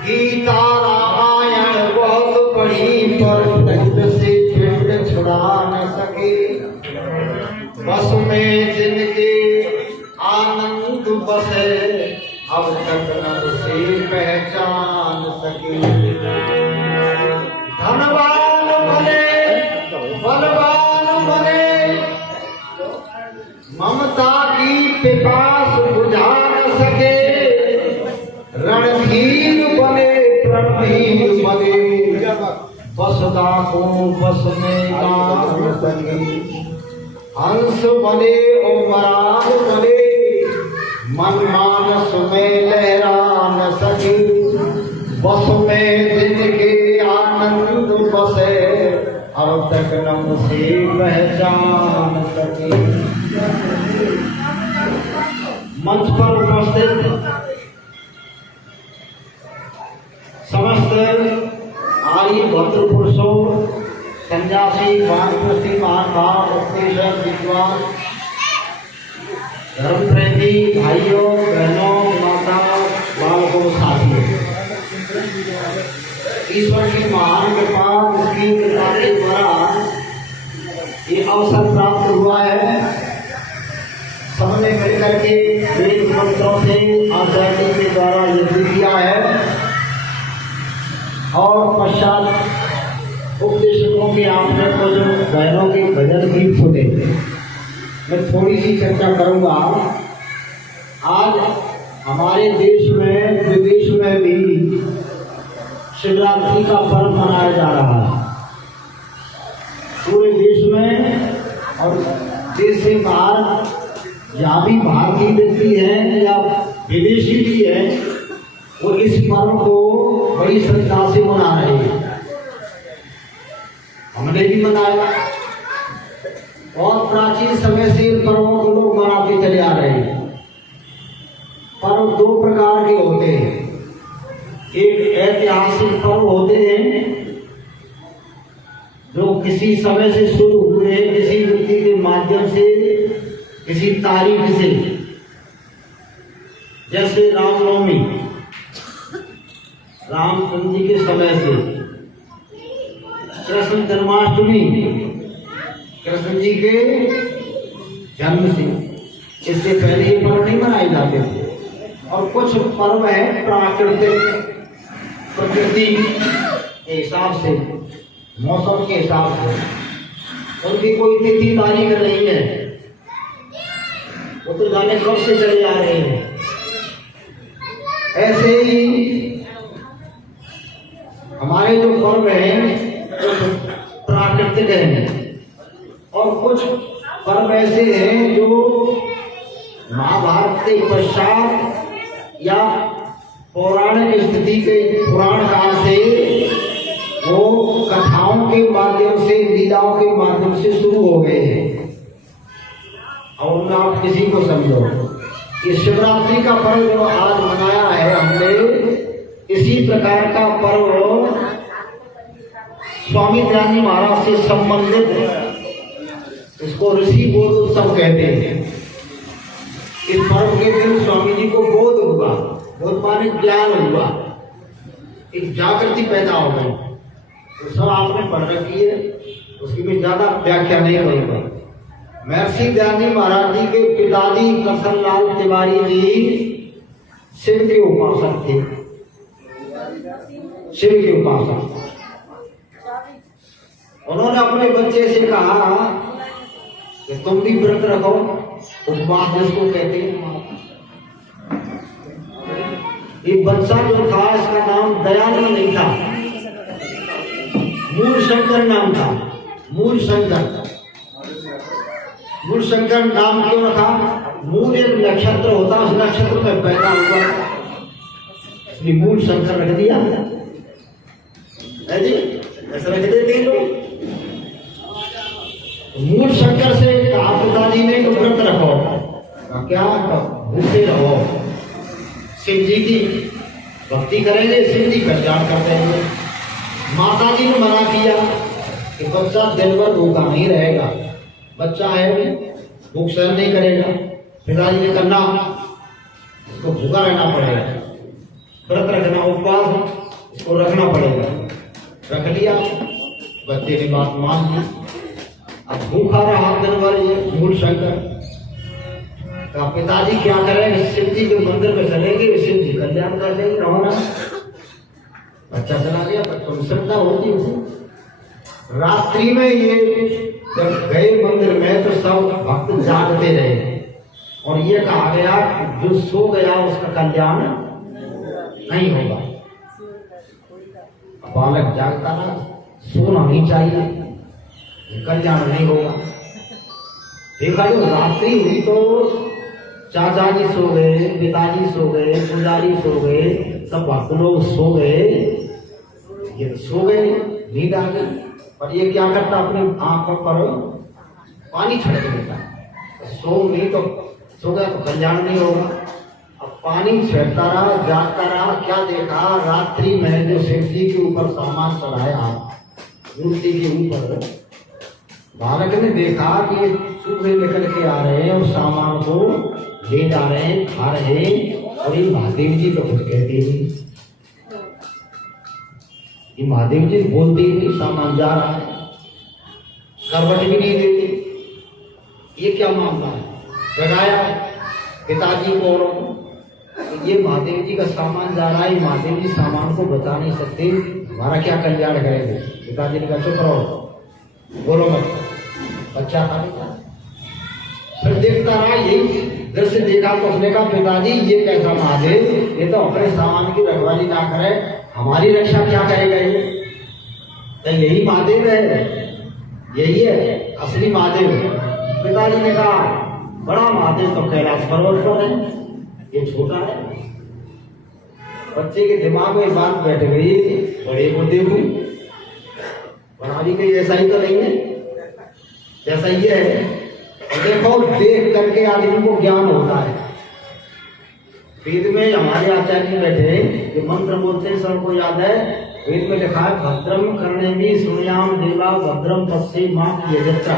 गीता रामायण बहुत पढ़ी पर खुद से पेट छुड़ा न सके। बस में जिनके आनंद बसे अब तक न उसे पहचान सके। धनवान बने बलवान बने ममता की पिपास बुझा न सके। रणधीर बने रणधीर बने बसदा को बस में डाल सके। हंस बने और बराग बने मन मानस में लहरा न सके। बस में जिनके आनंद बसे अब तक न उसे पहचान सके। मंच पर उपस्थित समस्त आर्य भद्र पुरुषों, सन्यासी, वानप्रस्थी, महानुभाव, उपदेशक, विद्वान, धर्म प्रेमी भाइयों बहनों, माता, बालकों, साथियों, ईश्वर की महान कृपा, उसकी कृपा के द्वारा ये अवसर प्राप्त हुआ है। सबने मिलकर के वेद मंत्रों से आचार्य के द्वारा यज्ञ किया है और पश्चात उपदेशकों के आपने को जो बहनों के भजन गीत सुने, मैं थोड़ी सी चर्चा करूंगा। आज हमारे देश में विदेश में भी शिवरात्रि का पर्व मनाया जा रहा है। पूरे देश में और देश से बाहर जहाँ भी भारतीय व्यक्ति है या विदेशी भी है, वो इस पर्व को बड़ी श्रद्धा से मना रहे हैं। हमने भी मनाया और प्राचीन समय से इन पर्वों को लोग मनाते चले आ रहे हैं। पर्व दो प्रकार के होते हैं। एक ऐतिहासिक पर्व होते हैं जो किसी समय से शुरू हुए, किसी व्यक्ति के माध्यम से, किसी तारीख से, जैसे रामनवमी, रामचंद्र जी के समय से, कृष्ण जन्माष्टमी, कृष्ण जी के जन्म से। इससे पहले ये पर्व नहीं मनाए जाते थे। और कुछ पर्व है प्राकृतिक, प्रकृति के हिसाब से, मौसम के हिसाब से, उनकी कोई तिथि तारीख नहीं है, वो तो जाने कब से चले आ रहे हैं। ऐसे ही हमारे जो पर्व हैं प्राकृतिक हैं और कुछ पर्व ऐसे हैं जो महाभारत के पश्चात या पौराणिक स्थिति के पुराण काल से वो कथाओं के माध्यम से, लीलाओं के माध्यम से शुरू हो गए हैं। और आप किसी को समझो, ये शिवरात्रि का पर्व जो आज मनाया है हमने, इसी प्रकार का पर्व स्वामी दयानंद महाराज से संबंधित है। इसको ऋषि बोध उत्सव कहते हैं। इस पर्व के दिन स्वामी जी को बोध हुआ, बोध माने ज्ञान हुआ, एक जागृति पैदा हो गई। तो सब आपने पढ़ रखी है, उसकी मैं ज्यादा व्याख्या नहीं करूंगा। महर्षि दयानंद महाराज जी के पिताजी करसनलाल तिवारी जी शिव के उपासक थे। शिव के उपासक। उन्होंने अपने बच्चे से कहा कि तुम भी व्रत रखो, उपवास जिसको कहते हैं। ये बच्चा जो था इसका नाम दयानंद नहीं था, मूल शंकर नाम था। मूल शंकर, मूल शंकर नाम क्यों रखा? मूल एक नक्षत्र होता, उस नक्षत्र में पैदा हुआ, इसलिए मूल शंकर रख दिया है जी। ऐसा रख देते लोग। मूल शंकर से कहा पिताजी ने तो व्रत रखो, क्या भूखे रहो, शिव जी की भक्ति करेंगे, शिव जी कल्याण कर देंगे। माता जी ने मना किया कि बच्चा दिन भर भूखा नहीं रहेगा, बच्चा है भूख सहन नहीं करेगा। पिताजी ने करना, इसको भूखा रहना पड़ेगा, व्रत रखना, उपवास इसको रखना पड़ेगा। रख लिया, बच्चे ने बात मान ली। अब भूखा रहा दिन भर ये मूल शंकर। तो पिताजी क्या करें, शिव जी के मंदिर में चलेंगे, शिव जी कल्याण कर देंगे, रहो ना। बच्चा चला गया, बच्चों में श्रद्धा होती है। रात्रि में ये जब गए मंदिर में तो सब भक्त जागते रहे और ये कहा गया कि जो सो गया उसका कल्याण नहीं होगा। बालक जागता ना, सोना नहीं चाहिए, कल्याण नहीं होगा। देखा जो रात्रि हुई तो चाचा जी सो गए, पिताजी सो गए, पुजारी सो गए, सब भक्त लोग सो गए, ये सो गए, नींद आ गई। और ये क्या करता, अपनी आंखों पर पानी छिड़क देता। सो नहीं तो सो गया तो कल्याण नहीं होगा। अब पानी छिड़कता रहा, जागता रहा, क्या देखा, रात्रि में जो शिव जी के ऊपर सामान चढ़ाया मूर्ति के ऊपर, बालक ने देखा कि ये चूहे निकल के आ रहे हैं और सामान को ले जा रहे हैं, खा रहे हैं। और ये महादेव जी तो कुछ कहते नहीं, ये महादेव जी बोलते ही नहीं, सामान जा रहा है, करवट भी नहीं देती। ये क्या मामला है? जगाया पिताजी को, ये महादेव जी का सामान जा रहा है, महादेव जी सामान को बचा नहीं सकते, हमारा क्या कल्याण करेंगे? पिताजी ने कहा चुप रहो, बोलो मत। बच्चा था नहीं था, फिर देखता रहा, यही दृश्य देखा तो उसने कहा पिताजी ये कैसा महादेव, ये तो अपने सामान की रखवाली ना करे, हमारी रक्षा क्या करेगा ये? तो यही महादेव है, यही है असली महादेव। पिताजी ने कहा बड़ा महादेव तो कैलाश पर्वत पर है, ये छोटा है। बच्चे के दिमाग में बात बैठ गई, बड़े को देखूं, बना भी कहीं ऐसा ही तो नहीं है जैसा ये है। और देखो, देख करके आदमी को ज्ञान होता है। वेद में हमारे आचार्य बैठे जो मंत्र बोलते हैं, सबको याद है। वेद में लिखा है भद्रम करने भी सुनयाम देवा भद्रम पश्चिम मां की यजत्रा।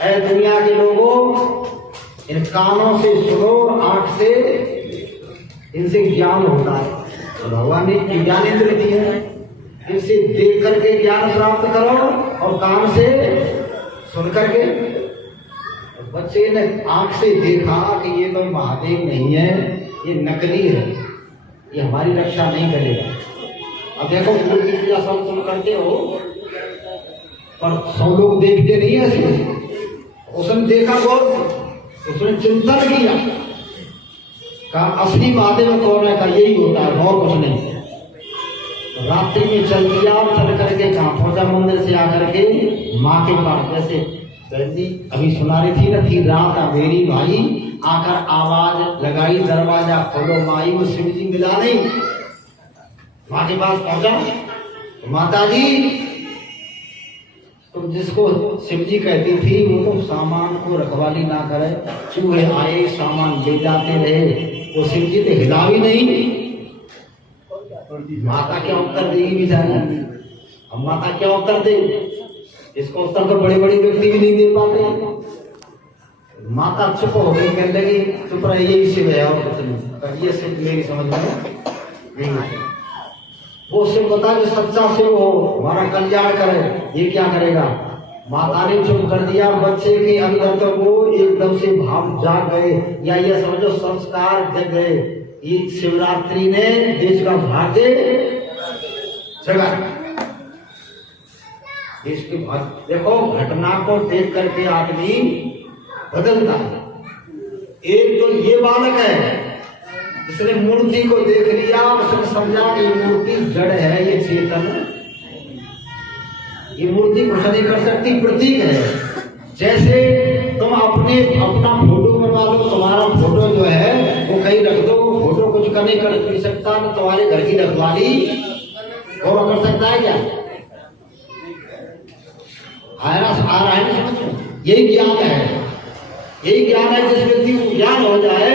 ऐ दुनिया के लोगों, इन कानों से सुनो, आंख से इनसे ज्ञान होता है। तो भगवान ने ज्ञान इंद्र दी है, इनसे देख करके ज्ञान प्राप्त करो और कान से सुन करके। बच्चे ने आंख से देखा कि ये कोई महादेव नहीं है, ये नकली है, ये हमारी रक्षा नहीं करेगा। अब देखो मूर्ति पूजा सब तुम करते हो, पर 100 लोग देखते नहीं है ऐसे। उसने देखा गौर, उसने चिंतन किया, कहा असली महादेव कौन है? का यही होता है और कुछ नहीं। रात्रि में चल दिया, चल करके कहाँ पहुंचा? मंदिर से आकर के माँ के पास। जैसे बहनी अभी सुना रही थी ना, थी रात मेरी भाई, आकर आवाज लगाई, दरवाजा खोलो माई, वो शिव जी मिला नहीं। माँ के पास पहुंचा, माता जी तुम जिसको शिव जी कहती थी वो तो सामान को रखवाली ना करे, चूहे आए सामान ले जाते रहे, वो शिव जी तो हिला भी नहीं। माता क्या उत्तर देगी बेचारी? अब माता क्या उत्तर दे? इसको उत्तर तो बड़े बड़े व्यक्ति भी नहीं दे पाते। माता चुप हो गई, कहने लगी चुप रहे, यही शिव है और कुछ नहीं। ये शिव मेरी समझ में नहीं है। वो शिव बता जो सच्चा शिव हो, हमारा कल्याण करे, ये क्या करेगा? माता ने चुप कर दिया। बच्चे के अंदर तो वो एकदम से भाव जाग गए, या ये समझो संस्कार जग गए। ये शिवरात्रि ने देश का भाग्य जगह इसके बाद देखो घटना को देख करके आदमी बदलता है। एक तो ये बालक है, इसने मूर्ति को देख लिया, उसने समझा कि ये मूर्ति जड़ है, ये चेतन, ये मूर्ति कुछ नहीं कर सकती, प्रतीक है। जैसे तुम अपना फोटो बनवा लो, तुम्हारा फोटो जो है वो कहीं रख दो, फोटो कुछ कर नहीं कर सकता, तो तुम्हारे घर की रखवाली गौरव कर सकता है क्या? आ रहा है ना समझ? यही ज्ञान है, यही ज्ञान है। जिस व्यक्ति को ज्ञान हो जाए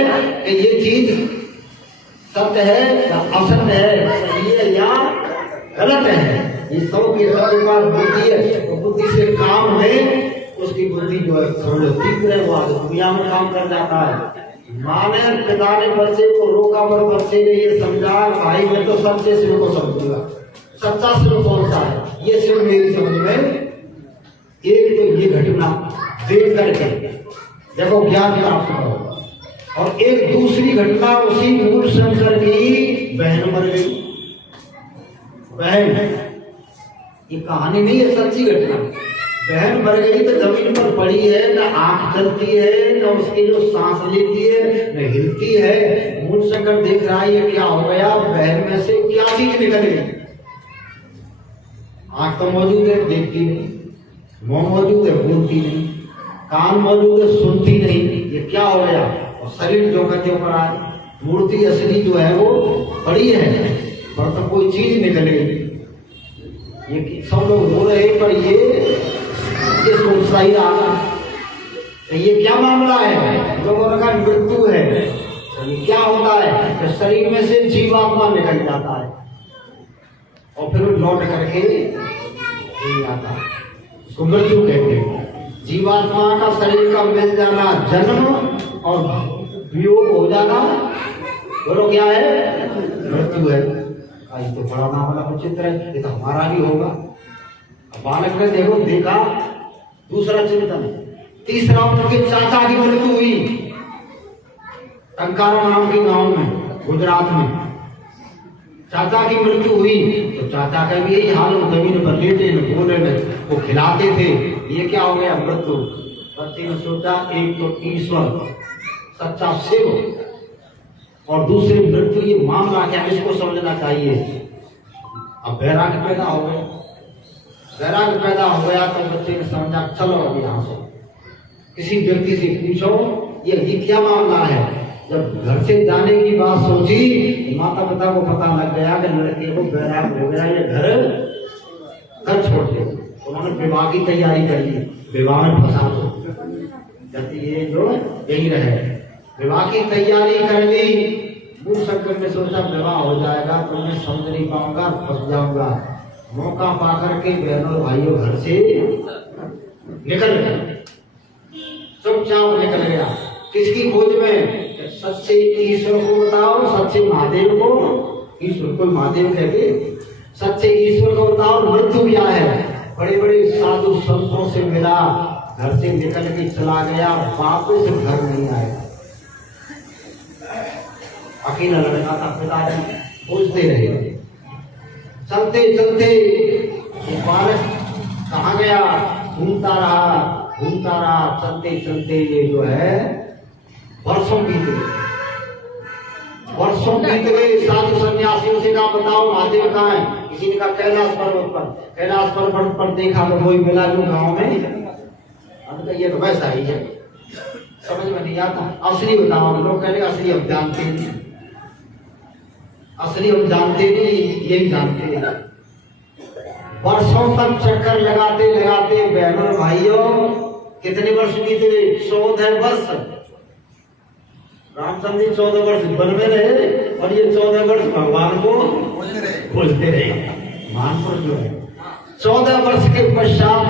कि ये चीज सत्य है या असत्य है, सही है या गलत है, ये सब के सब बात बुद्धि है, तो बुद्धि से काम में उसकी बुद्धि जो है समझ तीव्र है, वो आगे दुनिया में काम कर जाता है। माँ ने पिता ने बच्चे को रोका, पर बच्चे ने ये समझा भाई मैं तो सच्चे शिव को समझूंगा, सच्चा शिव कौन सा है, ये शिव मेरी समझ में। एक तो ये घटना देख करके देखो ज्ञान प्राप्त करो, और एक दूसरी घटना उसी मूल शंकर की बहन मर गई। बहन, ये कहानी नहीं है, सच्ची घटना। बहन मर गई तो जमीन पर पड़ी है, न आंख चलती है, न उसकी जो सांस लेती है, न हिलती है। मूल शंकर देख रहा है ये क्या हो गया, बहन में से क्या चीज निकल गई। आंख तो मौजूद है, देखती नहीं, मुंह मौजूद है, बोलती नहीं, कान मौजूद है, सुनती नहीं, ये क्या हो गया। और शरीर जो करते ऊपर आए, मूर्ति असली जो है वो बड़ी है, पर तो कोई चीज निकल गई। ये सब लोग रो रहे, पर ये सोचता ही रहा तो ये क्या मामला है। लोगों ने कहा मृत्यु है। तो ये क्या होता है कि शरीर में से जीवात्मा निकल जाता है और फिर लौट करके यही आता है, उसको मृत्यु कहते हैं। जीवात्मा का शरीर का मिल जाना जन्म, और वियोग हो जाना बोलो क्या है, मृत्यु है। ये तो बड़ा मामला विचित्र है, ये तो हमारा भी होगा। बालक ने देखा दूसरा चिंतन। तीसरा उनके चाचा की मृत्यु हुई टंकारा नाम के गांव में, गुजरात में। चाचा की मृत्यु हुई तो चाचा का भी यही हाल, जमीन पर लेटे न बोले न, वो खिलाते थे। ये क्या हो गया, मृत्यु। बच्चे ने सोचा एक तो ईश्वर सच्चा शिव, और दूसरी मृत्यु, ये मामला क्या, इसको समझना चाहिए। अब वैराग्य पैदा हो गया, वैराग्य पैदा हो गया तो बच्चे ने समझा चलो अब यहाँ से किसी व्यक्ति से पूछो ये क्या मामला है। जब घर से जाने की बात सोची, माता पिता को पता लग गया कि लड़के को वैराग्य हो गया, ये घर छोड़ दे। उन्होंने विवाह की तैयारी कर ली, विवाह में फंसा दो, ये जो यही रहे। विवाह की तैयारी कर ली। मूल शंकर ने सोचा विवाह हो जाएगा तो मैं समझ नहीं पाऊंगा, फंस जाऊंगा। मौका पाकर के बहनों भाइयों घर से निकल गए, चुपचाप निकल गया। किसकी खोज में, सच्चे ईश्वर को बताओ, सच्चे महादेव को। ईश्वर को महादेव कहते, सच्चे ईश्वर को बताओ मृत्यु क्या है। बड़े बड़े साधु संतों से मिला, घर से निकल के चला गया, वापस घर नहीं आया। अकेला लड़का था, पिताजी पूछते रहे। चलते चलते बालक कहाँ गया, घूमता रहा, चलते चलते ये जो है वर्षों बीत गए। साधु सन्यासियों से कहा बताओ महादेव कहाँ है। किसी ने कहा कैलाश पर्वत पर देखा तो कोई मिला जो गाँव में। हमने कहा ये तो वैसा ही है, समझ में नहीं आता। असली बताओ, लोग कह रहे असली हम जानते नहीं, असली हम जानते नहीं, यही जानते हैं। वर्षों तक चक्कर लगाते लगाते बहनों भाइयों, कितने वर्ष बीते गए, 14 वर्ष। रामचंद्र जी 14 वर्ष वन में रहे, और ये 14 वर्ष भगवान को खोजते रहे। मानपुर जो है 14 वर्ष के पश्चात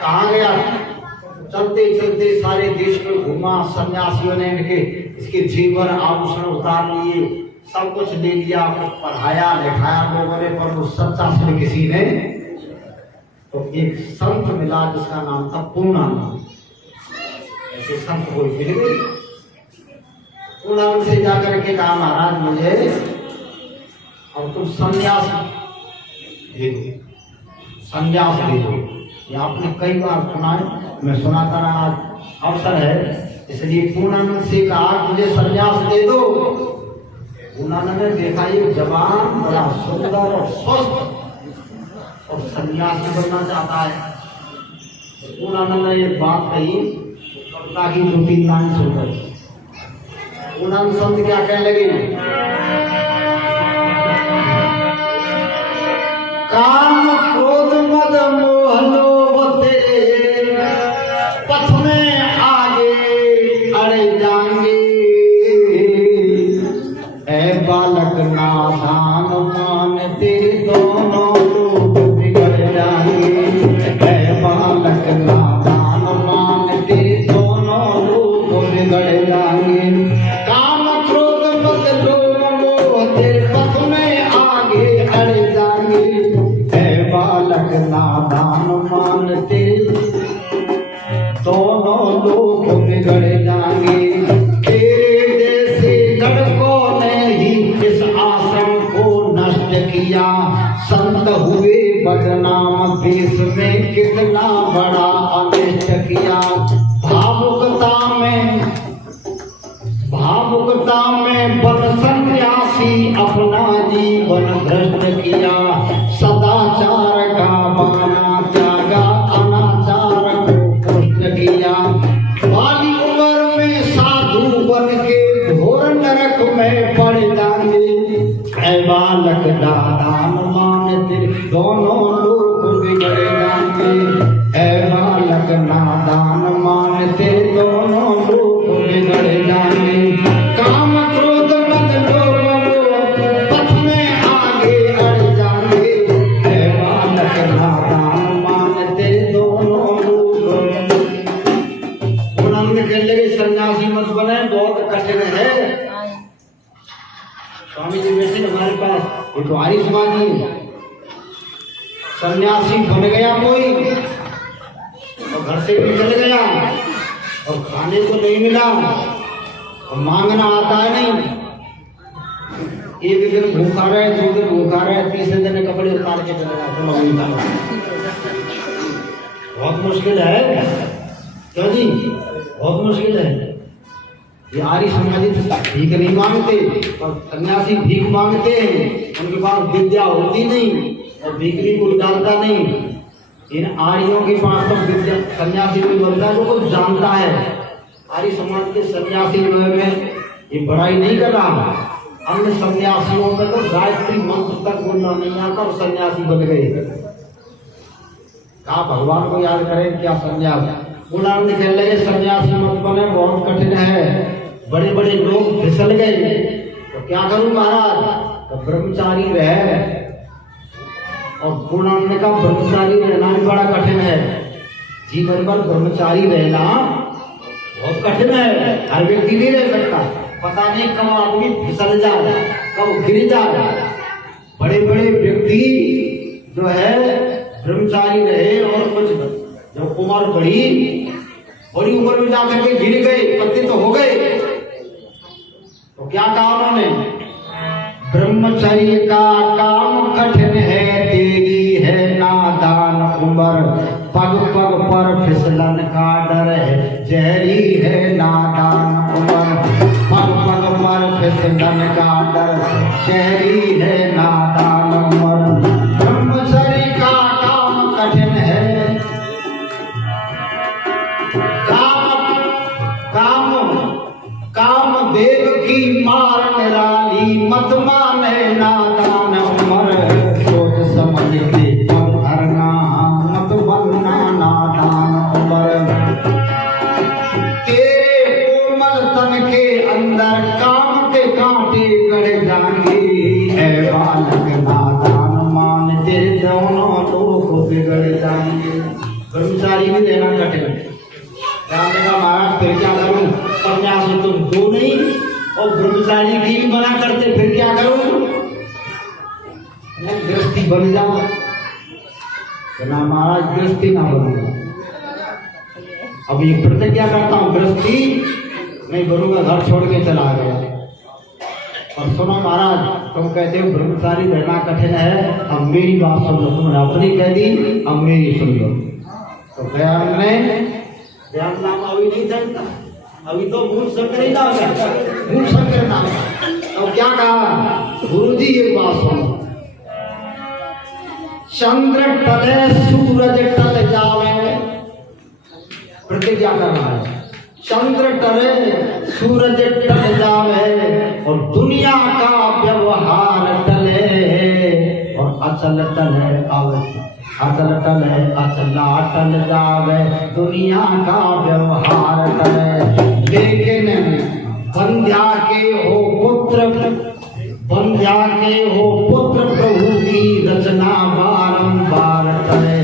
कहाँ गया। चलते चलते सारे देश में घूमा, सन्यासियों ने इसके जेवर आभूषण उतार लिए, सब कुछ ले लिया, पढ़ाया लिखाया लोगों ने, पर वो सच्चा से किसी ने। तो एक संत मिला जिसका नाम था पूर्णानंद। ऐसे संत कोई मिल गए। पूर्णानंद से जाकर के कहा महाराज मुझे अब तुम संन्यास दे दो, संन्यास दे दो। ये आपने कई बार सुना है, मैं सुनाता रहा, आज अवसर है इसलिए पूर्णानंद से कहा मुझे संन्यास दे दो। पूर्णानंद ने देखा ये जवान बड़ा सुंदर और स्वस्थ और संन्यासी बनना चाहता है। पूर्णानंद ने ये बात कही, कविता की 2-3 लाइन सुनकर पूर्णानंद संत क्या कहने लगे, काम क्रोध मद मोह लोभ तेरे पथ में आगे अड़े जाएंगे, ऐ बालक नादान मान तेरे दोनों लोग बिगड़ जाएंगे, ऐ बालक नादान मान तेरे दोनों लोग बिगड़ जाएंगे। काम क्रोध मद लोभ मोह तेरे पथ में आगे अड़े जाएंगे, बालक नादान मानते दोनों लोग बिगड़ जाएंगे। तेरे जैसे लड़कों ने ही इस आश्रम को नष्ट किया, संत हुए बदनाम, देश में कितना बड़ा अनिष्ट किया। भावुकता में बन सन्यासी अपना जीवन भ्रष्ट किया, सदाचार का बाना त्यागा, अनाचार को पुष्ट किया। बाली उम्र में साधु बन के घोर नरक में पड़ जाएंगे, ऐ बालक नादान मानते दोनों लोग बिगड़ जाएंगे, ऐ बालक नादान मानते दोनों लोग बिगड़ जाएंगे। काम क्रोध मद लोभ पथ में आगे अड़ जाएंगे, ऐ बालक नादान मानते दोनों लोग। पूर्णानंद कहने लगे सन्यासी मत बने, बहुत कठिन है। स्वामी जी वैसे हमारे पास एक आर्य समाजी है, सन्यासी बन गया कोई और घर से भी चल गया और खाने को नहीं मिला और मांगना आता है नहीं, एक दिन भूखा रहे, 2 दिन भूखा रहे, 3 दिन कपड़े उतार के चले जाते। बहुत मुश्किल है, क्यों जी, बहुत मुश्किल है। ये आर्य समाजी भीख नहीं मांगते और सन्यासी भीख मांगते हैं, उनके पास विद्या होती नहीं और भीख भी कोई जानता नहीं। इन आर्यों के पास तो विद्या, सन्यासी कोई बनता है जो कुछ जानता है। आर्य समाज के सन्यासी में ये बड़ाई नहीं कर रहा, अन्य सन्यासियों में तो गायत्री मंत्र तक बोलना नहीं आता और सन्यासी बन गए। कहा भगवान को याद करें क्या सन्यास। पूर्णानंद कहने लगे सन्यासी मत बने, बहुत कठिन है, बड़े बड़े लोग फिसल गए, तो क्या करूं महाराज, तो ब्रह्मचारी रहे। और पूर्णानंद ने कहा ब्रह्मचारी रहना भी बड़ा कठिन है, जीवन भर ब्रह्मचारी रहना बहुत कठिन है, हर व्यक्ति नहीं रह सकता। पता नहीं कब आदमी फिसल जाए, कब गिर जाए। बड़े बड़े व्यक्ति जो है ब्रह्मचारी रहे और कुछ जब उम्र बड़ी उम्र में जाकर के गिर गए, पत्ते तो हो गए, तो क्या कहा उन्होंने, ब्रह्मचर्य का काम कठिन है, तेरी है नादान उम्र, पग पग पर फिसलन का डर है, जहरी है नादान उम्र, पग पग पर फिसलन का डर, जहरी है नादान उम्र। ब्रह्मचर्य का काम कठिन है, काम देव की मार निराली, मत माने नादान उम्र, सोच समझ के पग धरना, मत बनना नादान उम्र। तेरे कोमल तन के अंदर काम के कांटे गड़ जाएंगे, ऐ बालक नादान मान तेरे दोनों लोग बिगड़ जाएंगे। ब्रह्मचारी भी रहना कठिन है। महाराज फिर क्या करूं, सन्यासी तुम दो नहीं और ब्रह्मचारी की भी मना करते, फिर क्या करूं, गृहस्थी बन जाओ। ना महाराज गृहस्थी ना बनूंगा, अब ये प्रतिज्ञा करता हूं गृहस्थी नहीं बनूंगा, घर छोड़ के चला गया। और सुनो महाराज, तुम कहते हो ब्रह्मचारी रहना कठिन है, अब मेरी बात सुन लो। तुमने अपनी कह दी, अब मेरी सुन लो। तो दयानंद ने, दयानंद नाम अभी नहीं जानता, अभी तो मूल शंकर ही नाम है, मूल शंकर नाम है। अब क्या कहा गुरु जी, एक बात सुनो। चंद्र टले सूरज टल जावे, प्रतिज्ञा करना है। चंद्र टले सूरज टल जावे और दुनिया का व्यवहार टले और अचल टले अचल टले अचला टल जावे, दुनिया का व्यवहार टले। लेकिन बंध्या के हो पुत्र, बंध्या के हो पुत्र, प्रभु की रचना बारंबार टले।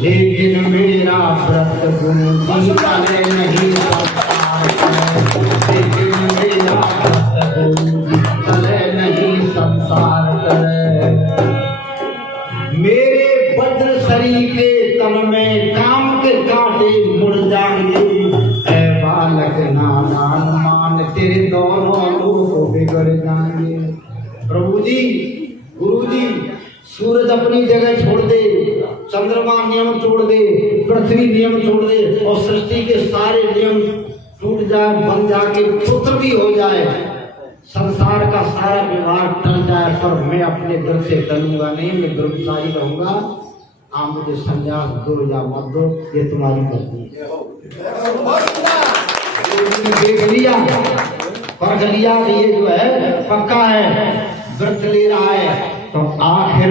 लेकिन मेरा व्रत गुरु जी टले नहीं संसार टले। लेकिन मेरा व्रत गुरु जी टले नहीं संसार टले। मेरे वज्र शरीर के तन में काम के कांटे मुड़ जाएंगे, ऐ बालक नादान मान, तेरे दोनों लोग बिगड़ जाएंगे। प्रभु जी, गुरु जी, सूरज अपनी जगह छोड़ दे, चंद्रमा नियम छोड़ दे, पृथ्वी नियम छोड़ दे और सृष्टि के सारे नियम टूट जाए, बन जाके पुत्र भी हो जाए, संसार का सारा व्यवहार टल जाए, पर मैं अपने दिल से टलूंगा नहीं, मैं ब्रह्मचारी रहूंगा। आप मुझे संन्यास दो या मत दो, ये तुम्हारी मर्जी है। देख लिया, परख लिया कि ये जो है पक्का है, व्रत ले रहा है, तो आखिर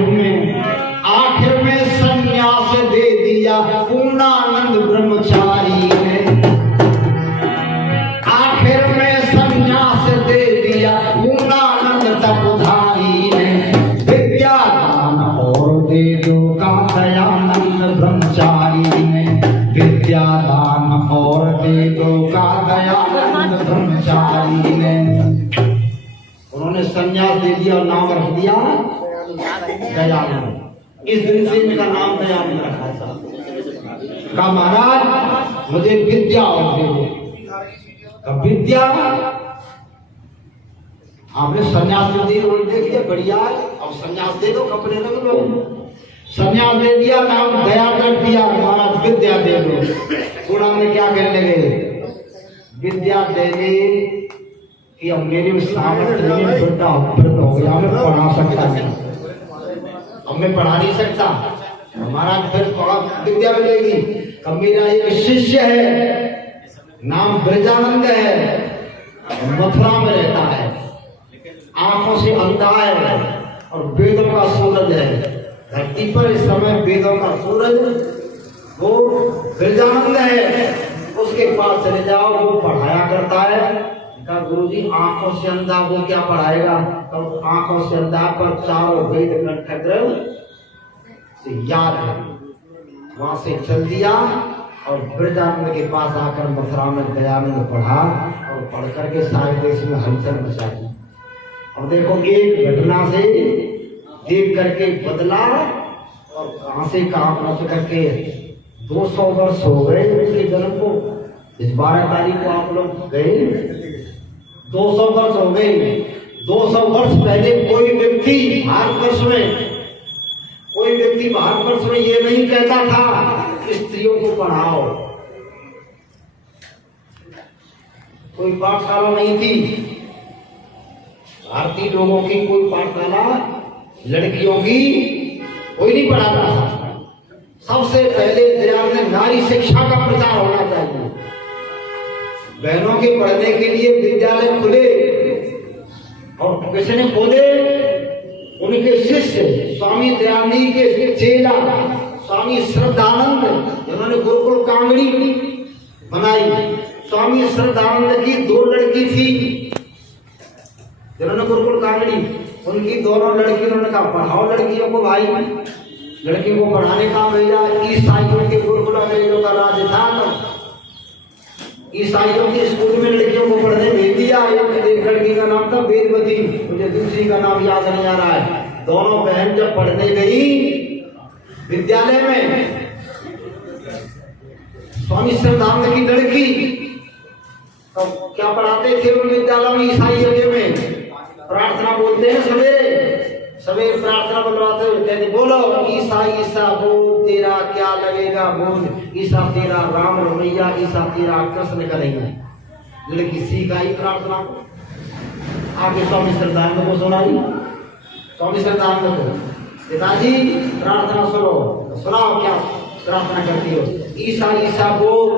में संन्यास दे दिया पूर्णानंद ब्रह्मचारी ने। आखिर में संन्यास दे दिया पूर्णानंद तपधारी ने। विद्या दान और दे दो का दयानंद ब्रह्मचारी ने। विद्या दान और दे दो का दयानंद ब्रह्मचारी ने। उन्होंने संन्यास दे दिया और नाम रख दिया दयानंद। इस दिन से इनका नाम दयानंद रखा है। कहा महाराज मुझे विद्या और दे दो। विद्या आपने संन्यास दे दी, देख लिया बढ़िया, अब संन्यास दे दो, कपड़े रख लो। संन्यास दे दिया, नाम दयानंद रख दिया, महाराज विद्या दे दो। गुरु ने क्या कहने लगे, विद्या देने कि अब मेरे सामर्थ्य नहीं, बेटा वृद्ध हो गया, मैं पढ़ा सकता नहीं, अब मैं पढ़ा नहीं सकता। हमारा फिर विद्या मिलेगी। अब मेरा एक शिष्य है, नाम ब्रजानंद है, मथुरा में रहता है, आंखों से अंधा है और वेदों का सूरज है। धरती पर इस समय वेदों का सूरज वो ब्रजानंद है, उसके पास चले जाओ, वो पढ़ाया करता है। गुरु जी आंखों से अंधा वो क्या पढ़ाएगा, तो आंखों से अंधा पर चारों वेद कंठ से याद है। वहां से चल दिया और ब्रजानंद के पास आकर मथुरा में दयानंद पढ़ा और पढ़ करके सारे देश में हलचल मचा दी। और देखो एक घटना से देख करके बदला और कहां से कहां पहुंच करके 200 वर्ष हो गए उसके जन्म को। इस 12 तारीख को आप लोग गए, 200 वर्ष हो गए। 200 वर्ष पहले कोई व्यक्ति भारतवर्ष में ये नहीं कहता था कि स्त्रियों को पढ़ाओ। कोई पाठशाला नहीं थी, भारतीय लोगों की कोई पाठशाला लड़कियों की कोई नहीं पढ़ाता था। सबसे पहले दयानंद नारी शिक्षा का प्रचार होना चाहिए। बहनों के पढ़ने के लिए विद्यालय खुले और किसने खोले, उनके शिष्य स्वामी दयानंद के चेला स्वामी श्रद्धानंद, जिन्होंने गुरुकुल कांगड़ी बनाई। स्वामी श्रद्धानंद की 2 लड़की थी जिन्होंने गुरुकुल कांगड़ी, उनकी दोनों लड़की, उन्होंने कहा पढ़ाओ लड़कियों को भाई। लड़कियों को पढ़ाने का भेजा। ईसाइयों के गुरुकुल अंग्रेजों का राज था, ईसाइयों के स्कूल में लड़कियों को पढ़ने भेज दिया। एक लड़की का नाम था वेदवती, मुझे दूसरी का नाम याद नहीं आ रहा है। दोनों बहन जब पढ़ने गई विद्यालय में, स्वामी श्रद्धानंद की लड़की, तो क्या पढ़ाते थे उन विद्यालय में ईसाइयों में, प्रार्थना बोलते हैं सवेरे सवेरे प्रार्थना बुलवाते हुए कहते बोलो ईसा ईसा बोल तेरा क्या लगेगा बोल, ईसा तेरा राम रमैया, ईसा तेरा कृष्ण कन्हैया। लड़की सीख आई प्रार्थना को। आगे स्वामी श्रद्धानंद को सुनाई। स्वामी श्रद्धानंद को पिताजी प्रार्थना सुनो, सुनाओ क्या प्रार्थना करती हो। ईसा ईसा बोल,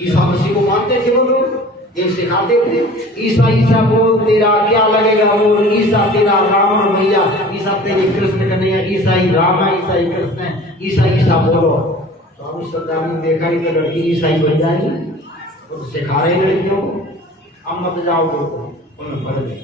ईसा मसीह को मानते थे वो लोग, ये सिखाते थे। ईसा ईसा बोल तेरा क्या लगेगा बोल, ईसा तेरा राम रमैया, ईसा तेरे कृष्ण कन्हैया, ईसा ही राम है, ईसा ही कृष्ण है, ईसा ईसा बोलो। स्वामी श्रद्धानंद देखा ही तो लड़की ईसाई बन जाएगी, तो सिखा रहे हैं लड़कियों को। अब मत जाओ उन्हें पढ़ दे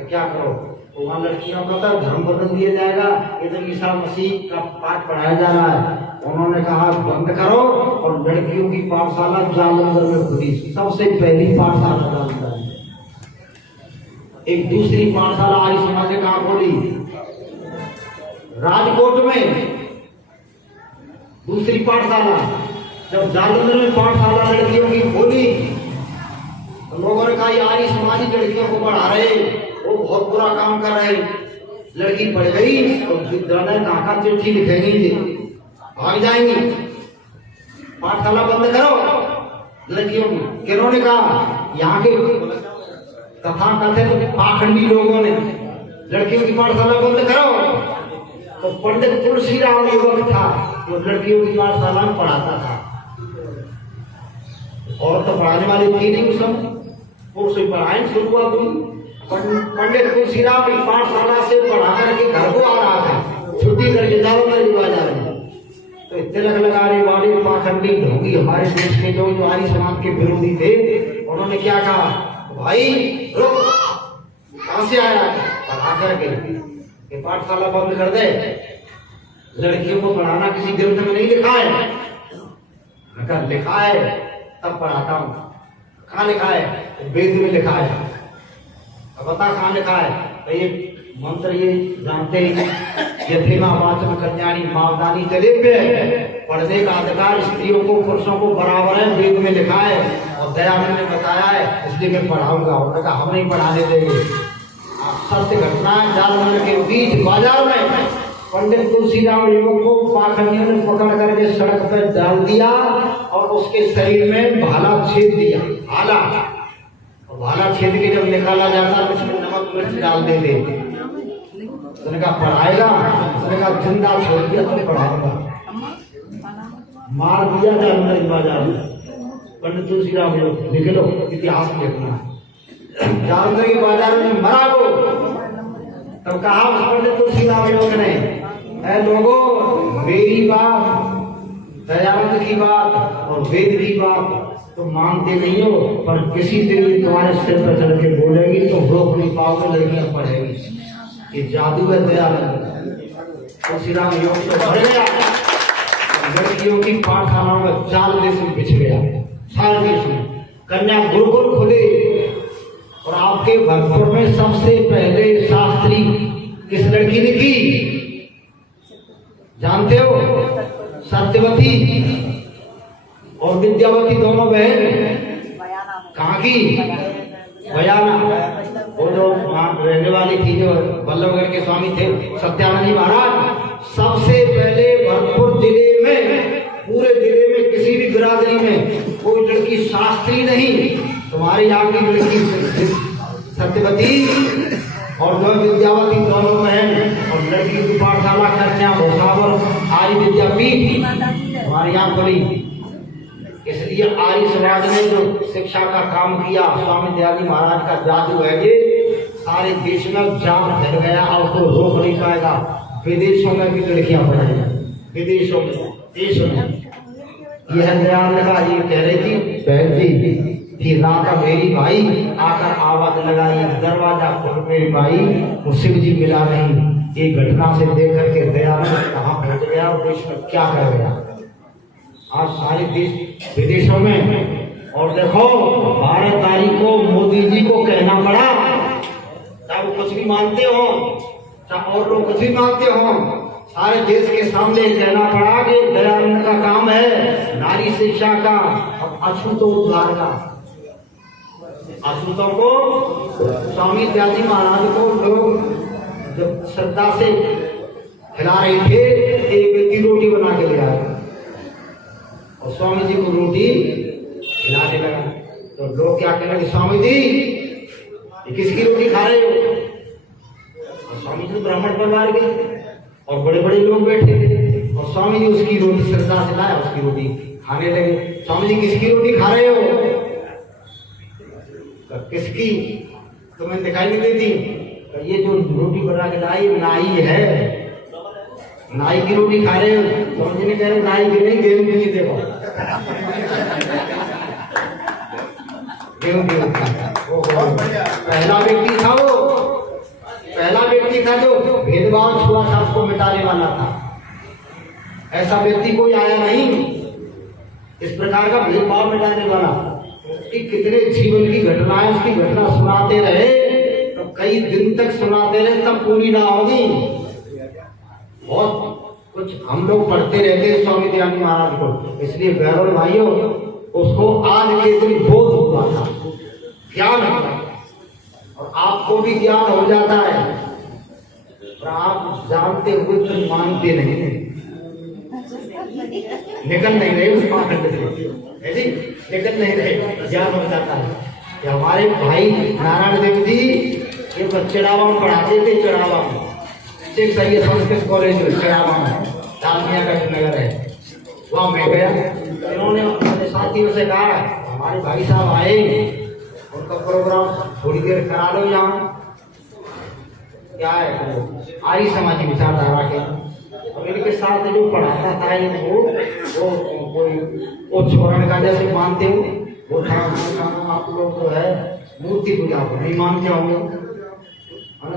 क्या करो, तो वहाँ लड़कियों का तो धर्म बदल दिया जाएगा, ये तो ईसा मसीह का पाठ पढ़ाया जा रहा है। उन्होंने कहा बंद करो और लड़कियों की पाठशाला जालंधर में खुली, सबसे पहली पाठशाला जालंधर में। एक दूसरी पाठशाला आर्य समाज ने कहा खोली राजकोट में, दूसरी पाठशाला। जब जालंधर में पाठशाला लड़कियों की खोली तो लोगों ने कहा आर्य समाजी लड़कियों को पढ़ा रहे, वो बहुत बुरा काम कर रहे। लड़की पढ़ गई तो विद्यालय कहा चिट्ठी लिखेंगी थी, भाग जाएंगी, पाठशाला बंद करो लड़कियों की। किन्होंने कहा यहाँ के तथा कथित पाखंडी लोगों ने लड़कियों की पाठशाला बंद करो। तो पंडित तुलसीराम युवक था, वो लड़कियों की पाठशाला में पढ़ाता था। और तो पढ़ाने वाले थी नहीं उस समय, पुरुष पढ़ाई शुरुआत हुई। पंडित तुलसीराम की पाठशाला से पढ़ा करके घर को आ रहा था, छुट्टी करके जालंधर बाजार में। तो तिलक लगाने वाले पाखंडी ढोंगी हमारे देश के जो आर्य समाज के विरोधी थे, उन्होंने क्या कहा, भाई रुक, कहां से आया, पढ़ा करके पाठशाला बंद कर दे। लड़कियों को पढ़ाना किसी ग्रंथ में नहीं लिखा है। अगर लिखा है तब पढ़ाता हूं। कहाँ लिखा है, वेद में लिखा है। अब बता कहाँ लिखा है, तो ये मंत्र ये जानते हैं, यथेमा वाचन कन्याणी मावदानी तलेभ्य, पढ़ने का अधिकार स्त्रियों को पुरुषों को बराबर है, वेद में लिखा है। और दयानंद ने बताया है, इसलिए मैं पढ़ाऊंगा। उन्होंने कहा हम नहीं पढ़ाने देंगे। सत्य घटना है, जालंधर के बीच बाजार में पंडित तुलसीराम युवक को पाखंडियों ने पकड़ करके सड़क पर डाल दिया और उसके शरीर में भाला छेद दिया। भाला छेद के जब निकाला जाता तो उसमें नमक मिर्च डाल देते। उसने कहा पढ़ाएगा, उसने कहा जिंदा छोड़ दिया तो पढ़ाऊंगा। मार दिया जालंधर बाजार में पंडित तुलसीराम युवक। लिख लो, इतिहास में लिखना, जालंधर के बाजार में मरा वो। तब कहा उस पंडित तुलसीराम युवक ने, ऐ लोगों, मेरी बात, दयानंद की बात और वेद की बात तो मानते नहीं हो, पर किसी दिन तुम्हारे सिर पर चढ़ के बोलेगी तो रोक नहीं पाओगे, लड़कियां पढ़ेगी। ये जादू है दयानंद। तुलसीराम युवक तो बढ़ गया, लड़कियों की पाठशालाओं में जाल देश में बिछ गया। सारे देश में कन्या गुरुकुल खुले और आपके भरतपुर में सबसे पहले शास्त्री किस लड़की ने की जानते हो? सत्यवती और विद्यावती दोनों बहन। कहाँ की? बयाना। वो जो वहाँ रहने वाली थी, जो बल्लभगढ़ के स्वामी थे सत्यानंद महाराज, सबसे पहले भरतपुर जिले में, पूरे जिले में किसी भी बिरादरी में कोई लड़की शास्त्री नहीं, तुम्हारी यहाँ की लड़की सत्यवती और जो विद्यावती दोनों बहन और लड़की की पाठशाला कन्या भोसावर आर्य विद्यापीठ हमारे यहाँ खुली। इसलिए आर्य समाज ने जो शिक्षा का काम किया, स्वामी दयानंद महाराज का जादू है ये, सारे देश में जाम फैल गया और तो रोक नहीं पाएगा। विदेशों में भी लड़कियां पढ़ाई, विदेशों में, देशों में। यह दयानंद का ये कह रही थी बहन जी कि रात मेरी भाई आकर आवाज लगाई, दरवाजा खोल मेरी भाई, वो शिव जी मिला नहीं। ये घटना से देख करके दयानंद कहाँ पहुंच गया और देश में क्या कर गया। आज सारे देश विदेशों में, और देखो 12 तारीख को मोदी जी को कहना पड़ा, चाहे वो कुछ भी मानते हो, चाहे और लोग कुछ भी मानते हो, सारे देश के सामने कहना पड़ा कि दयानंद का काम है नारी शिक्षा का और अछूत उद्धार का। अछूतों को स्वामी दयाजी महाराज को लोग जब श्रद्धा से खिला रहे थे, एक व्यक्ति रोटी बना के ले आया और स्वामी जी को रोटी खिलाने लगा। तो लोग क्या कहने लगे, स्वामी जी ये किसकी रोटी खा रहे हो? और स्वामी जी ब्राह्मण परिवार के और बड़े बड़े लोग बैठे थे और स्वामी जी उसकी रोटी श्रद्धा से लाया, उसकी रोटी खाने लगे। स्वामी जी किसकी रोटी खा रहे हो? किसकी? तुम्हें दिखाई नहीं देती? तो ये जो रोटी बना के लाई नाई है, नाई की रोटी खा रहे हो। स्वामी जी ने कह रहे नाई की नहीं, गेहूं की नहीं, देखो गेहूं पहला व्यक्ति था, वो पहला व्यक्ति था जो भेदभाव छुआ था, उसको मिटाने वाला था। ऐसा व्यक्ति कोई आया नहीं इस प्रकार का भेदभाव मिटाने वाला। कि कितने जीवन की घटनाएं, उसकी घटना सुनाते रहे तो कई दिन तक सुनाते रहे तब पूरी ना होगी। बहुत कुछ हम लोग पढ़ते रहते हैं स्वामी दयानंद महाराज को, इसलिए गौरव भाइयों उसको आज के दिन बोध हुआ था, ज्ञान हुआ और आपको भी ज्ञान हो जाता है और आप जानते हुए फिर मानते नहीं, निकल नहीं रहे उस मानते से, निकल नहीं रहे, ज्ञान हो जाता है। कि हमारे भाई नारायण देव जी ये चढ़ावा में पढ़ाते थे, चढ़ावा में एक सही संस्कृत कॉलेज चढ़ावा में दालमिया का नगर है, वहाँ मैं गया। इन्होंने अपने साथियों से कहा हमारे भाई साहब आए, उनका प्रोग्राम थोड़ी देर करा लो, यहाँ क्या है आर्य समाजी विचारधारा के, और इनके साथ जो पढ़ाता था वो कोई छोरण का जैसे मानते हो वो था। आप लोग जो है मूर्ति पूजा को नहीं मानते होंगे,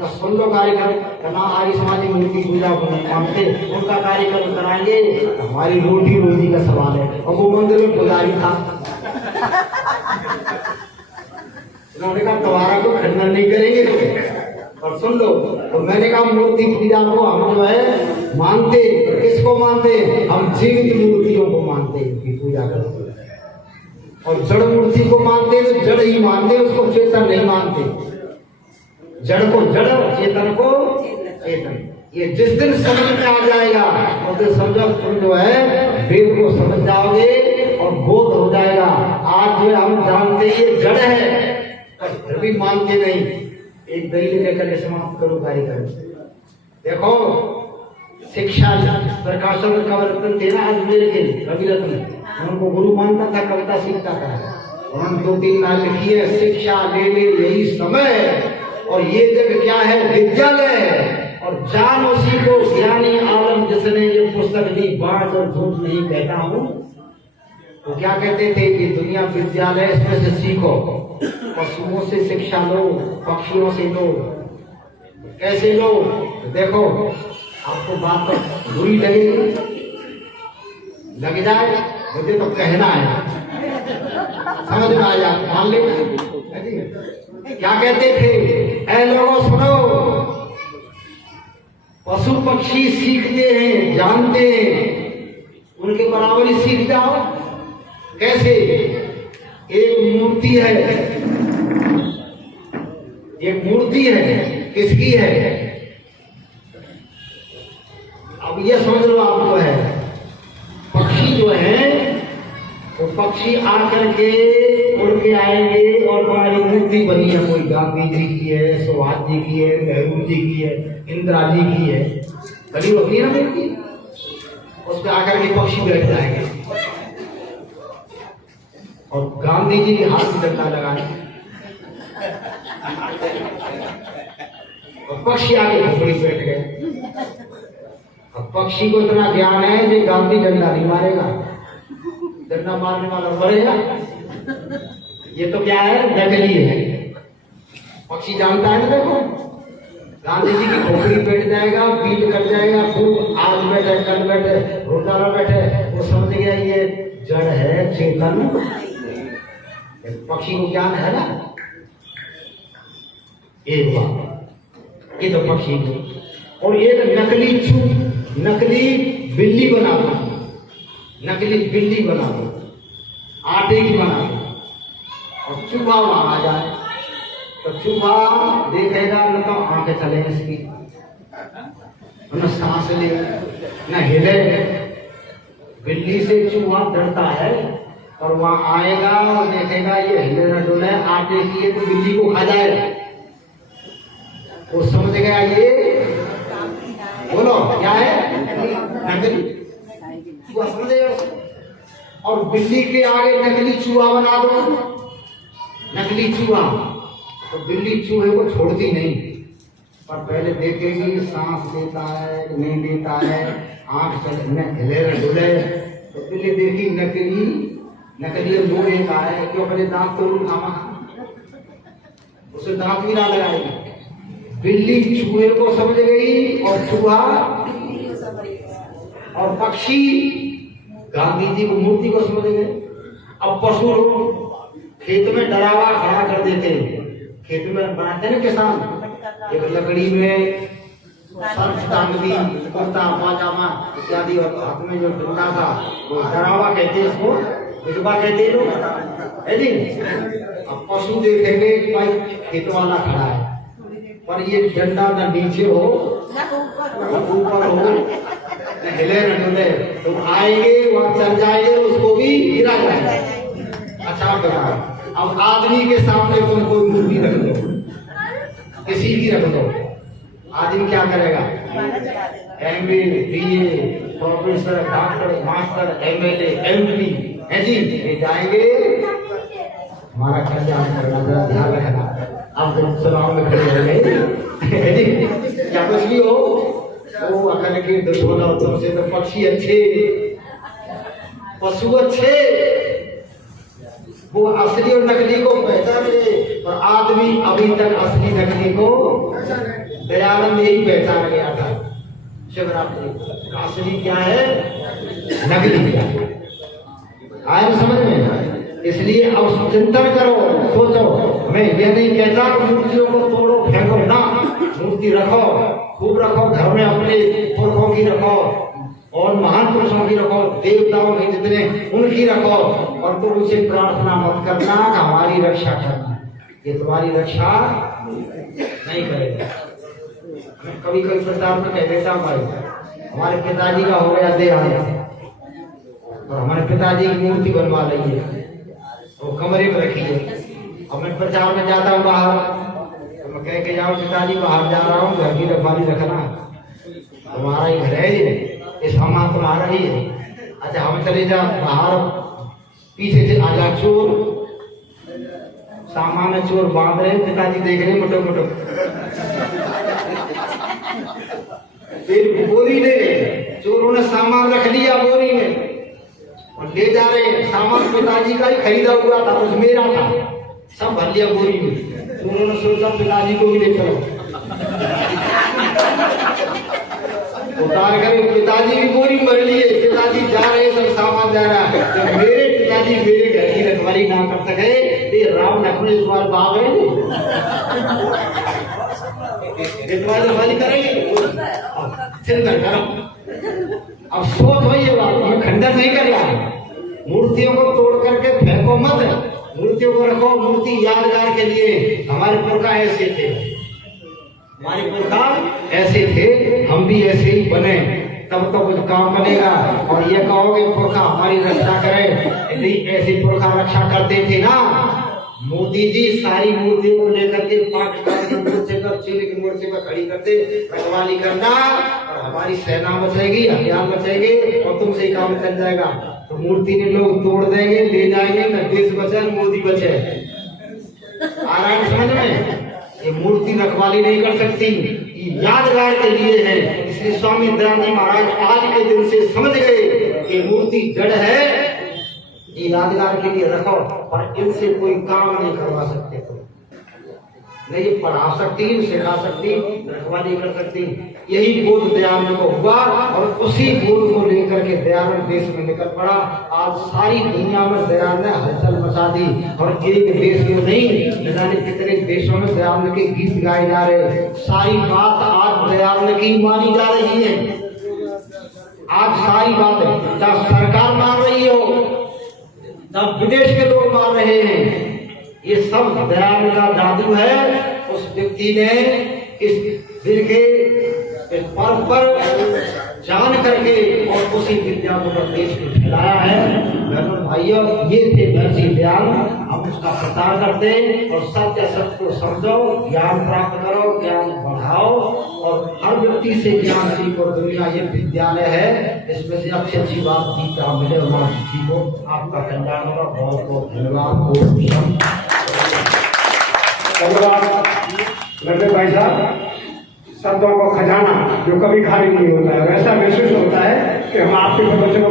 सुन लो कार्यक्रम ना आर्य समाजी मूर्ति पूजा को नहीं मानते, उनका कार्यक्रम कराएंगे, हमारी रोटी रोजी का सवाल है। और वो मंदिर में पुजारी था, उन्होंने कहा तुम्हारा को खंडन नहीं करेंगे और सुन लो। तो मैंने कहा मूर्ति पूजा को हम जो है मानते, किसको मानते? हम जीवित मूर्तियों को मानते की पूजा करते, और जड़ मूर्ति को मानते तो जड़ ही मानते, उसको चेतन नहीं मानते। जड़ को जड़, चेतन को चेतन। ये जिस दिन समझ में आ जाएगा उस दिन समझो तुम जो है वेद को समझ जाओगे और बोध हो जाएगा। आज जो हम जानते ये जड़ है पर फिर भी मानते नहीं। एक दलील लेकर समाप्त करो कार्यक्रम। देखो शिक्षा प्रकाशन कवरत्न थे ना अजमेर के रवि रत्न, उनको गुरु मानता था, कविता सीखता था, उन्होंने 2-3 लाइन लिखी है, शिक्षा ले ले यही समय और ये जग क्या है विद्यालय, और जान उसी को ज्ञानी आलम जिसने ये पुस्तक दी, बात और झूठ नहीं कहता हूँ। तो क्या कहते थे कि दुनिया विद्यालय, इसमें से सीखो, पशुओं से शिक्षा लो, पक्षियों से लो। कैसे लो? देखो आपको बात तो बुरी लगेगी, लग जाए, मुझे तो कहना है, समझ में आ जाए, मान लेना। क्या कहते थे? ऐ लोगों सुनो, पशु पक्षी सीखते हैं, जानते हैं, उनके बराबर ही सीख जाओ। कैसे? एक मूर्ति है, एक मूर्ति है, किसकी है? अब ये समझ लो आपको है, पक्षी जो है वो पक्षी आकर के उड़ के आएंगे और हमारी मूर्ति बनी है, कोई गांधी जी की है, सुभाष जी की है, नेहरू जी की है, इंदिरा जी की है, बनी होती है ना मूर्ति, उस पर आकर के पक्षी बैठ जाएंगे और गांधी जी के हाथ में डंडा लगाए और पक्षी आगे झोपड़ी बैठ गए। अब पक्षी को इतना ज्ञान है कि गांधी डंडा नहीं मारेगा, डंडा मारने वाला मरेगा। ये तो क्या है? नकली है। पक्षी जानता है ना, देखो गांधी जी की खोपड़ी बैठ जाएगा, पीट कर जाएगा, खूब आज बैठे कल बैठे रोजाना बैठे, वो समझ गया ये जड़ है, चेतन। पक्षी को ज्ञान है ना, एक बात ये तो पक्षी को। और एक नकली चूक, नकली बिल्ली बना दो, नकली बिल्ली बना दो, आटे की बना दो और चूहा वहां आ जाए, तो चूहा देखेगा न तो आंखें चले इसकी, न सांस ले, न हिले। बिल्ली से चूहा डरता है और वहां आएगा और देखेगा ये हिले न डुले, आटे की तो बिल्ली को खा जाएगा। वो समझ गया ये, बोलो क्या है, नकली चूहा समझेगा। और बिल्ली के आगे नकली चूहा बना दो, नकली चूहा, तो बिल्ली चूहे को छोड़ती नहीं, पर पहले देखेगी सांस लेता है नहीं लेता है, आंख हिले न डुले। तो बिल्ली देखी नकली लोहे का है, क्यों अपने दांत तोड़ खामा, उसे दांत भी ना लगाएगी। बिल्ली चूहे को समझ गई और चूहा और पक्षी गांधी जी को मूर्ति को समझ गए। अब पशु लोग खेत में डरावा खड़ा कर देते हैं, खेत में बनाते हैं ना किसान, एक लकड़ी में सर्फ टांग दी, कुर्ता पाजामा इत्यादि, और हाथ में जो डंडा था वो डरावा कहते हैं, इसको विधवा कहते हैं लोग, है जी। अब पशु देखेंगे भाई खेत वाला खड़ा है, पर ये डंडा न नीचे हो न ऊपर हो, न हिले न डुले, तो आएंगे वहां चल जाएंगे, उसको भी गिरा जाएगा। अच्छा बताओ, अब आदमी के सामने तुम कोई मूर्ति रख दो, किसी की रख दो, आदमी क्या करेगा, MA BA professor doctor master MLA MP है जी, ये जाएंगे हमारा खर्चा करना, ध्यान रखना। अब जब चुनाव में खड़े हो गए क्या कुछ भी हो, वो अकल के दुश्मन हो तुमसे, तो पक्षी अच्छे, पशु अच्छे, वो असली और नकली को पहचाने, और आदमी अभी तक असली नकली को, दयानंद यही पहचान गया था शिवरात्रि, असली क्या है नकली क्या है, आए समझ में। इसलिए अब चिंतन करो, सोचो। मैं ये नहीं कहता मूर्तियों को तोड़ो फेंको ना, मूर्ति रखो, खूब रखो, घर में अपने पुरखों की रखो और महान पुरुषों की रखो, देवताओं के जितने उनकी रखो, और तुम उसे प्रार्थना मत करना हमारी रक्षा करना, ये तुम्हारी रक्षा नहीं करेगा। कभी कभी सरदार में कह देता भाई हमारे पिताजी का हो गया देहांत और हमारे पिताजी की मूर्ति बनवा रही है, वो कमरे में रखी है। अब मैं प्रचार में जाता हूँ बाहर, तो मैं कह के जाऊँ पिताजी बाहर जा रहा हूँ, घर की रखवाली रखना, तुम्हारा ही घर है ये सामान तुम्हारा ही है। अच्छा हम चले जा बाहर, पीछे से आजा चोर, सामान चोर बांध रहे, पिताजी देख रहे मुटो मुटो, फिर बोरी ले चोरों ने सामान रख लिया बोरी में और ले जा रहे, सामान पिताजी का ही खरीदा हुआ था, कुछ मेरा था, सब भर लिया बोरी में। उन्होंने सोचा पिताजी को भी ले चलो, उतार कर पिताजी की बोरी भर लिए, पिताजी जा रहे, सब सामान जा रहा है, तो मेरे पिताजी मेरे घर की रखवाली ना कर सके, ये राम लक्ष्मण इस बार बाग है, रखवाली करेंगे, चिंतन करो। अब सोच हो ये बात, ये खंडन नहीं कर रहा है, मूर्तियों को तोड़ करके फेंको मत, मूर्तियों को रखो, मूर्ति यादगार के लिए। हमारे पुरखा ऐसे थे, हमारे पुरखा ऐसे थे, हम भी ऐसे ही बने, तब तो कुछ काम बनेगा। और ये कहोगे पुरखा हमारी रक्षा करे, यदि ऐसे पुरखा रक्षा करते थे ना, मोदी जी सारी मूर्तियों को लेकर के पाकिस्तान के मोर्चे पर, चीन के मोर्चे पर खड़ी करते, रखवाली करना, और हमारी सेना बचेगी, हथियार बचेंगे, और तुमसे ही काम चल जाएगा। तो मूर्ति ने लोग तोड़ देंगे, ले जाएंगे, न देश बचे न मोदी बचे। आ रहा है समझ में? ये मूर्ति रखवाली नहीं कर सकती, ये यादगार के लिए है। इसलिए स्वामी दयानंद महाराज आज के दिन से समझ गए कि मूर्ति जड़ है, ये यादगार के लिए रखो, पर इनसे कोई काम नहीं करवा सकते, तो नहीं पढ़ा सकती, सिखा सकती, रखवाली कर सकती। यही बोध दयानंद को हुआ और उसी बोध को लेकर के दयानंद देश में निकल पड़ा। आज सारी दुनिया में दयानंद ने हलचल मचा दी, और एक देश में नहीं, न जाने कितने देशों में दयानंद के गीत गाए जा रहे। सारी बात आज दयानंद की मानी जा रही है। आज सारी बात चाहे सरकार मान रही हो, तब विदेश के लोग मान रहे हैं, ये सब दयाल का जादू है। उस व्यक्ति ने इस दिल के इस पर्व पर जान करके और उसी विद्या को देश में फैलाया है। बहनों भाइयों, ये थे महर्षि दयाल। हम उसका प्रचार करते और सत्य सत्य को समझो, ज्ञान प्राप्त करो, ज्ञान बढ़ाओ और हर व्यक्ति से ज्ञान सीखो। दुनिया ये विद्यालय है, इसमें से अच्छी अच्छी बात सीखा मिले वहाँ सीखो। आपका कल्याण होगा। बहुत बहुत धन्यवाद। धन्यवाद लड्डू भाई साहब। शब्दों को खजाना जो कभी खाली नहीं होता है, वैसा महसूस होता है कि हम आपके प्रवचनों